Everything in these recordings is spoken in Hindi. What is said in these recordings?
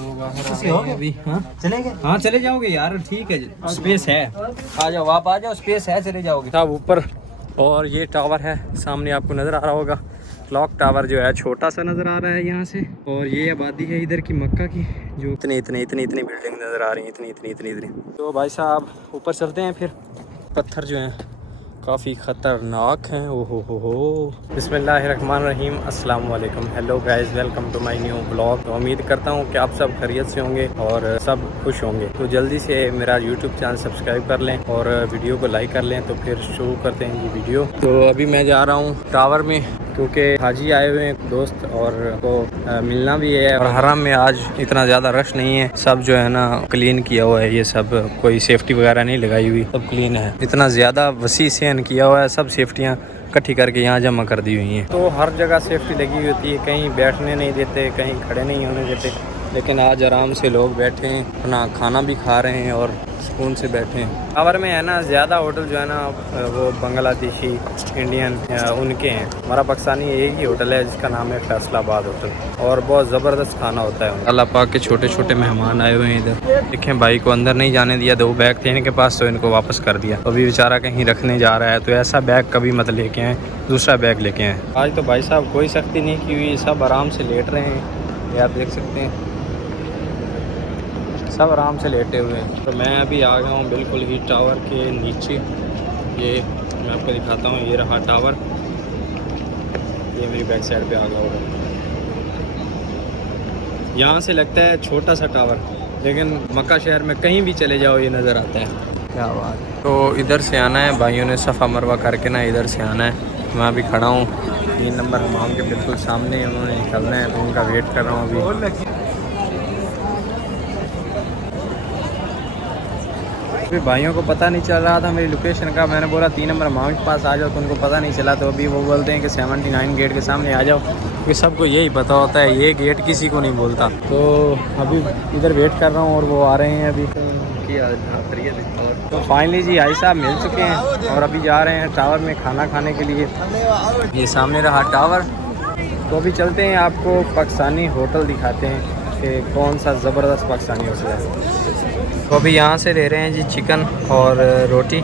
तो बाहर अभी हाँ चले गए, हाँ चले जाओगे यार, ठीक है स्पेस है, आ जाओ आप आ जाओ, स्पेस है, चले जाओगे साहब ऊपर। और ये टावर है सामने, आपको नज़र आ रहा होगा, क्लॉक टावर जो है छोटा सा नज़र आ रहा है यहाँ से। और ये आबादी है इधर की मक्का की, जो इतनी बिल्डिंग नज़र आ रही हैं, इतनी। तो भाई साहब ऊपर चलते हैं फिर। पत्थर जो हैं काफ़ी ख़तरनाक हैं। हो बिस्मिल्लाहिर्रहमानिर्रहीम, अस्सलाम वालेकुम, hello guys, welcome to my new blog. तो उम्मीद करता हूँ कि आप सब खैरियत से होंगे और सब खुश होंगे। तो जल्दी से मेरा यूट्यूब चैनल सब्सक्राइब कर लें और वीडियो को लाइक कर लें। तो फिर शुरू करते हैं ये वीडियो। तो अभी मैं जा रहा हूँ टावर में, क्योंकि हाजी आए हुए हैं दोस्त और को मिलना भी है। और हरम में आज इतना ज़्यादा रश नहीं है, सब जो है ना क्लीन किया हुआ है, ये सब कोई सेफ्टी वगैरह नहीं लगाई हुई, सब क्लीन है। इतना ज़्यादा वसी से किया हुआ है, सब सेफ्टियाँ इकट्ठी करके यहाँ जमा कर दी हुई हैं। तो हर जगह सेफ्टी लगी हुई होती है, कहीं बैठने नहीं देते, कहीं खड़े नहीं होने देते। लेकिन आज आराम से लोग बैठे हैं, अपना खाना भी खा रहे हैं और सुकून से बैठे हैं। टावर में है ना ज़्यादा होटल जो है ना वो बांग्लादेशी, इंडियन उनके हैं। हमारा पाकिस्तानी एक ही होटल है जिसका नाम है फैसलाबाद होटल, और बहुत ज़बरदस्त खाना होता है। अल्लाह पाक के छोटे छोटे मेहमान आए हुए हैं इधर। देखें भाई को अंदर नहीं जाने दिया, 2 बैग थे इनके पास तो इनको वापस कर दिया। अभी बेचारा कहीं रखने जा रहा है, तो ऐसा बैग कभी मत लेके आए, दूसरा बैग लेके आए। आज तो भाई साहब कोई सख्ती नहीं की हुई, सब आराम से लेट रहे हैं, ये आप देख सकते हैं, सब आराम से लेटे हुए हैं। तो मैं अभी आ गया हूँ बिल्कुल ही टावर के नीचे। ये मैं आपको दिखाता हूँ, ये रहा टावर, ये मेरी बैक साइड पे आ गया होगा। यहाँ से लगता है छोटा सा टावर, लेकिन मक्का शहर में कहीं भी चले जाओ ये नज़र आता है। क्या बात है। तो इधर से आना है, भाइयों ने सफ़ा मरवा करके ना इधर से आना है। मैं अभी खड़ा हूँ 3 नंबर हमाम के बिल्कुल सामने, उन्होंने निकलना है तो उनका वेट कर रहा हूँ अभी। भाइयों को पता नहीं चल रहा था मेरी लोकेशन का, मैंने बोला 3 नंबर हमाम के पास आ जाओ, तो उनको पता नहीं चला। तो अभी वो बोलते हैं कि 79 गेट के सामने आ जाओ, क्योंकि सबको यही पता होता है, ये गेट किसी को नहीं बोलता। तो अभी इधर वेट कर रहा हूँ और वो आ रहे हैं अभी। तो फाइनली जी भाई साहब मिल चुके हैं और अभी जा रहे हैं टावर में खाना खाने के लिए। ये सामने रहा टावर। तो अभी चलते हैं, आपको पाकिस्तानी होटल दिखाते हैं कि कौन सा ज़बरदस्त पाकिस्तानी होटल है। तो अभी यहाँ से ले रहे हैं जी चिकन और रोटी,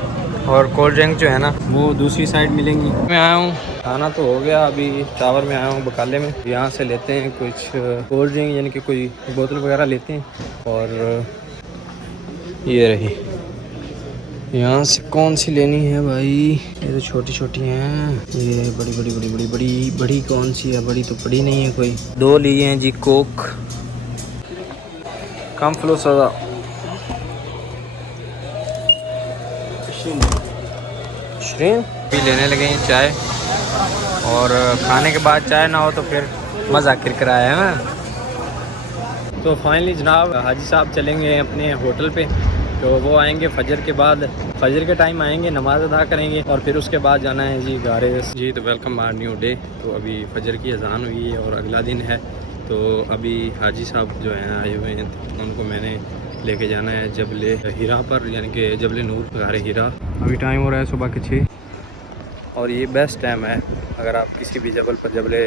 और कोल्ड ड्रिंक जो है ना वो दूसरी साइड मिलेंगी। मैं आया हूँ, खाना तो हो गया, अभी टावर में आया हूँ बकाले में। यहाँ से लेते हैं कुछ कोल्ड ड्रिंक, यानी कि कोई बोतल वगैरह लेते हैं। और ये रही, यहाँ से कौन सी लेनी है भाई, ये तो छोटी छोटी हैं, ये बड़ी कौन सी है, बड़ी तो बड़ी नहीं है कोई। 2 लिए हैं जी कोक, कम फ्लो सदा श्रीन भी लेने लगे हैं चाय। और खाने के बाद चाय ना हो तो फिर मज़ा किरकिरा है ना। तो फाइनली जनाब हाजी साहब चलेंगे अपने होटल पे, तो वो आएंगे फजर के बाद, फजर के टाइम आएंगे, नमाज अदा करेंगे और फिर उसके बाद जाना है जी गारेस जी। तो वेलकम आर न्यू डे। तो अभी फजर की अजान हुई है और अगला दिन है। तो अभी हाजी साहब जो हैं आए हुए हैं, तो उनको मैंने लेके जाना है जबले हीरा पर, यानी कि जबले नूर गारे हीरा। अभी टाइम हो रहा है सुबह के 6, और ये बेस्ट टाइम है अगर आप किसी भी जबल पर, जबले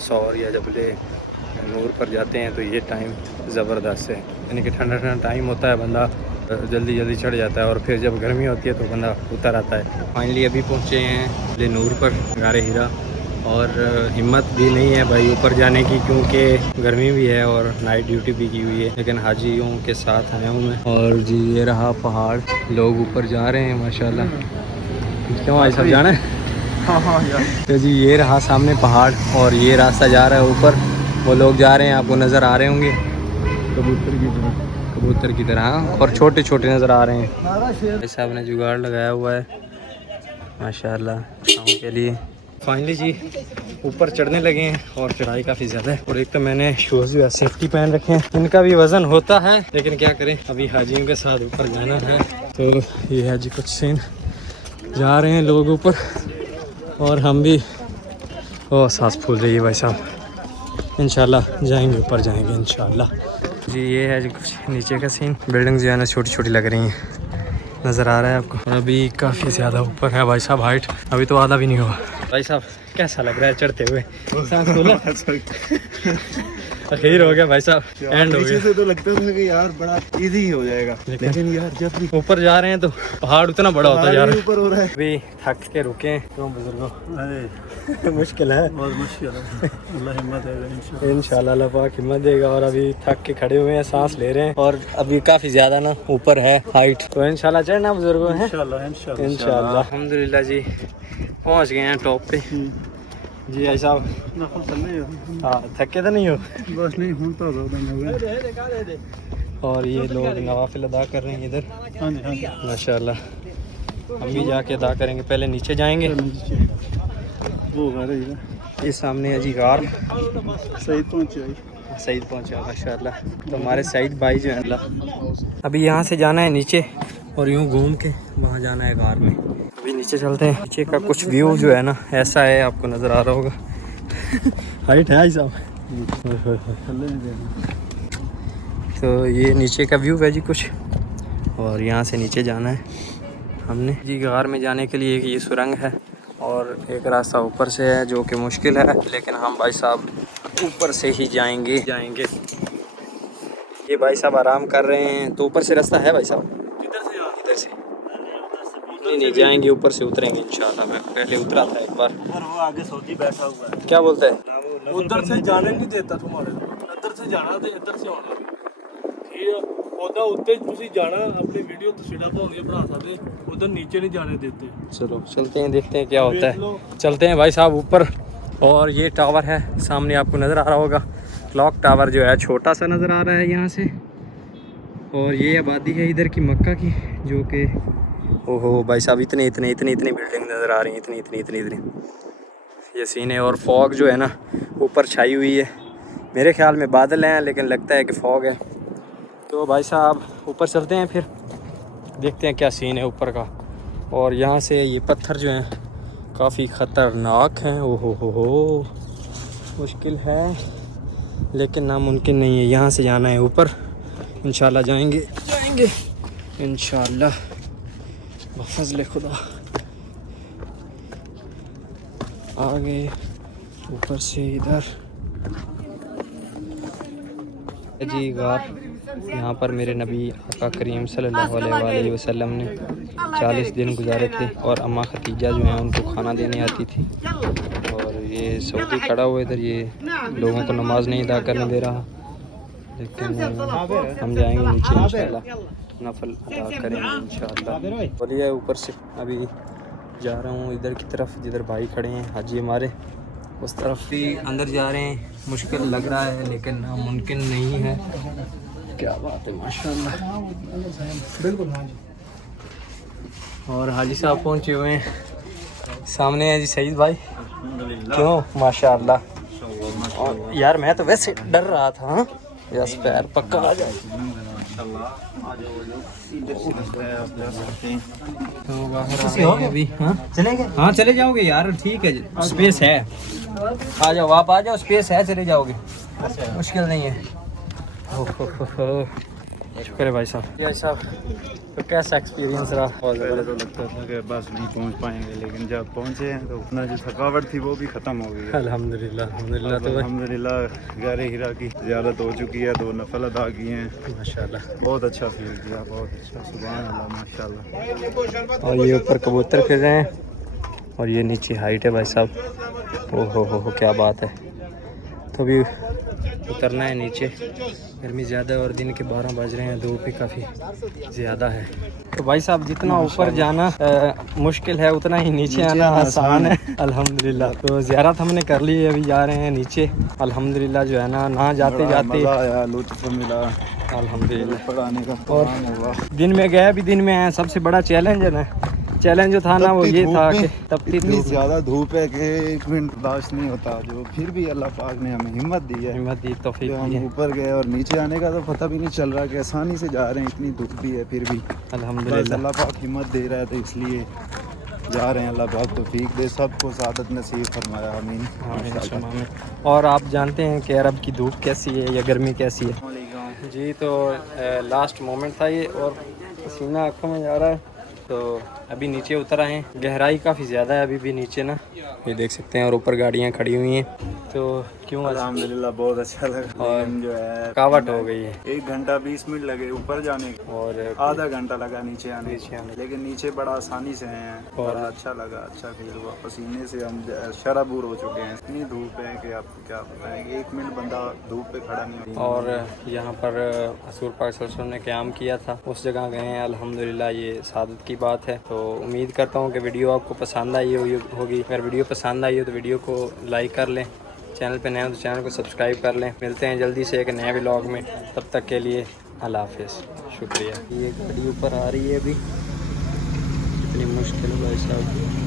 सौर या जबले नूर पर जाते हैं, तो ये टाइम ज़बरदस्त है, यानी कि ठंडा ठंडा टाइम होता है, बंदा जल्दी जल्दी चढ़ जाता है। और फिर जब गर्मी होती है तो बंदा उतर आता है। फाइनली अभी पहुँचे हैं जबले नूर पर गारे हीरा, और हिम्मत भी नहीं है भाई ऊपर जाने की, क्योंकि गर्मी भी है और नाइट ड्यूटी भी की हुई है। लेकिन हाजियों के साथ आया हूँ मैं। और जी ये रहा पहाड़, लोग ऊपर जा रहे हैं माशाल्लाह। क्यों भाई सब जाना है? हाँ यार। तो जी ये रहा सामने पहाड़, और ये रास्ता जा रहा है ऊपर, वो लोग जा रहे हैं, आपको नज़र आ रहे होंगे कबूतर की तरह, और छोटे छोटे नज़र आ रहे हैं। भाई साहब ने जुगाड़ लगाया हुआ है माशाल्लाह छाँव के लिए। फाइनली जी ऊपर चढ़ने लगे हैं, और चढ़ाई काफ़ी ज़्यादा है। और एक तो मैंने शूज़ भी सेफ्टी पहन रखे हैं, इनका भी वज़न होता है, लेकिन क्या करें, अभी हाजियों के साथ ऊपर जाना है। तो ये है जी कुछ सीन, जा रहे हैं लोग ऊपर, और हम भी, ओ सांस फूल रही है भाई साहब। इंशाल्लाह जाएंगे, ऊपर जाएंगे इंशाल्लाह जी। ये है जी कुछ नीचे का सीन, बिल्डिंग जो है ना छोटी छोटी लग रही हैं, नज़र आ रहा है आपको। अभी काफ़ी ज़्यादा ऊपर है भाई साहब हाइट, अभी तो आधा भी नहीं हुआ। भाई साहब कैसा लग रहा है चढ़ते हुए, सांस फूला? अखीर हो गया भाई साहब, एंड हो गया। से तो लगता था कि यार बड़ा इजी हो जाएगा, लेकिन यार जब भी ऊपर जा रहे हैं तो पहाड़ उतना बड़ा होता जा रहा है। ऊपर हो रहा है। अभी थक के रुके हैं क्यों बुजुर्गों? अरे मुश्किल है, बहुत मुश्किल है। अल्लाह हिम्मत देगा इंशाल्लाह, अल्लाह पाक हिम्मत देगा। और अभी थक के खड़े हुए हैं, सांस ले रहे हैं और अभी काफी ज्यादा ना ऊपर है हाइट, तो इंशाल्लाह चढ़ना बुजुर्गों है इंशाल्लाह। अल्हम्दुलिल्लाह जी पहुंच गए हैं टॉप पे जी। भाई साहब हाँ थके तो नहीं हो? बस नहीं हूं तो हो। और ये लोग नवाफिल अदा कर रहे हैं इधर। हाँ जी हाँ माशाल्लाह, हम भी जाके अदा करेंगे। पहले नीचे जाएंगे। वो ये सामने है जी गार। सईद पहुंचा माशाल्लाह। तो हमारे सईद भाई जो है अल्लाह, अभी यहाँ से जाना है नीचे और यूँ घूम के वहाँ जाना है गार में। अभी नीचे चलते हैं। नीचे का कुछ व्यू जो है ना ऐसा है, आपको नज़र आ रहा होगा। हाइट है साहब। तो ये नीचे का व्यू है जी कुछ, और यहाँ से नीचे जाना है हमने जी। गार में जाने के लिए एक ये सुरंग है और एक रास्ता ऊपर से है जो कि मुश्किल है, लेकिन हम भाई साहब ऊपर से ही जाएंगे। ये भाई साहब आराम कर रहे हैं। तो ऊपर से रास्ता है भाई साहब? इधर से नहीं जाएंगे, ऊपर से उतरेंगे इंशाल्लाह। मैं पहले उतरा था एक बार। वो आगे सऊदी बैठा हुआ है। क्या बोलता है? उधर से जाने नहीं देता तुम्हारे, इधर से जाना तो इधर से आना ठीक ਉਹਦਾ ਉੱਤੇ ਤੁਸੀਂ जाना अपनी वीडियो तस्वीरें बनानी बना सकते, उधर नीचे नहीं जाने देते। चलो चलते हैं, देखते हैं क्या होता है। चलते हैं भाई साहब ऊपर। और ये टावर है सामने, आपको नज़र आ रहा होगा। क्लॉक टावर जो है छोटा सा नज़र आ रहा है यहाँ से। और ये आबादी है इधर की मक्का की, जो कि ओहो भाई साहब इतनी बिल्डिंग नज़र आ रही हैं, इतनी ये सीन है। और फॉग जो है ना ऊपर छाई हुई है। मेरे ख्याल में बादल हैं, लेकिन लगता है कि फॉग है। तो भाई साहब ऊपर चलते हैं, फिर देखते हैं क्या सीन है ऊपर का। और यहाँ से ये पत्थर जो हैं काफ़ी ख़तरनाक हैं। ओहो हो मुश्किल है, लेकिन नामुमकिन नहीं है। यहाँ से जाना है ऊपर, इंशाल्लाह जाएंगे इंशाल्लाह बफज़ल खुदा। आगे ऊपर से इधर जी गार। यहाँ पर मेरे नबी आका करीम सल्लल्लाहु अलैहि वसल्लम ने 40 दिन गुजारे थे। और अम्मा खतीजा जो हैं उनको खाना देने आती थी। और ये सऊदी खड़ा हुआ इधर, ये लोगों को नमाज नहीं अदा करने दे रहा, लेकिन हम जाएंगे नीचे इंशाल्लाह, नफल अदा करेंगे इंशाल्लाह। बोलिए ऊपर से अभी जा रहा हूँ इधर की तरफ, जिधर भाई खड़े हैं हाजी हमारे, उस तरफ भी अंदर जा रहे हैं। मुश्किल लग रहा है, लेकिन नामुमकिन नहीं है। क्या बात है माशाल्लाह, बिल्कुल। और हाजी साहब पहुँचे हुए हैं, सामने है जी सईद भाई। क्यों माशाल्लाह। और यार मैं तो वैसे डर रहा था, यस पैर पक्का आ जाए। अभी हाँ चले जाओगे यार, ठीक है स्पेस है। आ जाओ आप, आ जाओ, स्पेस है, चले जाओगे, मुश्किल नहीं है। शुक्र है भाई साहब। तो कैसा एक्सपीरियंस रहा? बहुत ज़्यादा। तो लगता था कि बस नहीं पहुंच पाएंगे, लेकिन जब पहुंचे हैं तो अपना जो थकावट थी वो भी ख़त्म हो गई है। अल्हम्दुलिल्लाह। तो अल्हम्दुलिल्लाह गार हिरा की ज़ियारत हो चुकी है, 2 नफल अदा किए हैं माशाल्लाह। बहुत अच्छा फील किया, बहुत अच्छा, सुभान अल्लाह माशाल्लाह। और ये ऊपर कबूतर फिर रहे हैं और ये नीचे हाइट है भाई साहब। ओहो क्या बात है। तो अभी उतरना है नीचे, गर्मी ज़्यादा और दिन के 12 बज रहे हैं, धूप भी काफ़ी ज़्यादा है। तो भाई साहब जितना ऊपर जाना मुश्किल है, उतना ही नीचे आना आसान है अल्हम्दुलिल्लाह। तो ज़ियारत हमने कर ली है, अभी जा रहे हैं नीचे अल्हम्दुलिल्लाह। जो है ना जाते जाते लुत्फ़ मिला अल्हम्दुलिल्लाह। पढ़ाने का और दिन में गए भी दिन में आए, सबसे बड़ा चैलेंज है ना, चैलेंज जो था ना वो ये था कि तपती इतनी ज़्यादा धूप है कि 1 मिनट बर्दाश्त नहीं होता। जो फिर भी अल्लाह पाक ने हमें हिम्मत दी तो फिर हम ऊपर गए। और नीचे आने का तो पता भी नहीं चल रहा कि आसानी से जा रहे हैं, इतनी धूप भी है फिर भी अल्हम्दुलिल्लाह अल्लाह पाक हिम्मत दे रहा है, तो इसलिए जा रहे हैं। अल्लाह पाक तौफीक दे, सबको सादत नसीब फरमाया, आमीन। और आप जानते हैं कि अरब की धूप कैसी है या गर्मी कैसी है जी। तो लास्ट मोमेंट था ये, और पसीना आँखों में जा रहा है। तो अभी नीचे उतर आए हैं। गहराई काफ़ी ज़्यादा है अभी भी नीचे ना, ये देख सकते हैं, और ऊपर गाड़ियाँ खड़ी हुई हैं। तो क्यों अल्हम्दुलिल्लाह बहुत अच्छा लगा। और जो है थकावट हो गई है। 1 घंटा 20 मिनट लगे ऊपर जाने के, और आधा घंटा लगा नीचे आने, लेकिन नीचे बड़ा आसानी से हैं। और बड़ा अच्छा लगा, अच्छा फील हुआ। पसीने से हम शराबूर हो चुके हैं, इतनी धूप है कि आपको क्या बताएं, 1 मिनट बंदा धूप पे खड़ा नहीं हो। और यहाँ पर रसूल पाक सल्लल्लाहु अलैहि वसल्लम ने क़याम किया था, उस जगह गए हैं अल्हम्दुलिल्लाह। ये सादत की बात है। तो उम्मीद करता हूँ कि वीडियो आपको पसंद आई होगी। अगर वीडियो पसंद आई हो तो वीडियो को लाइक कर लें, चैनल पे नए हो तो चैनल को सब्सक्राइब कर लें। मिलते हैं जल्दी से एक नए व्लॉग में, तब तक के लिए अल्लाह हाफ़िज़, शुक्रिया। ये गाड़ी ऊपर आ रही है अभी, इतनी मुश्किल भाई साहब।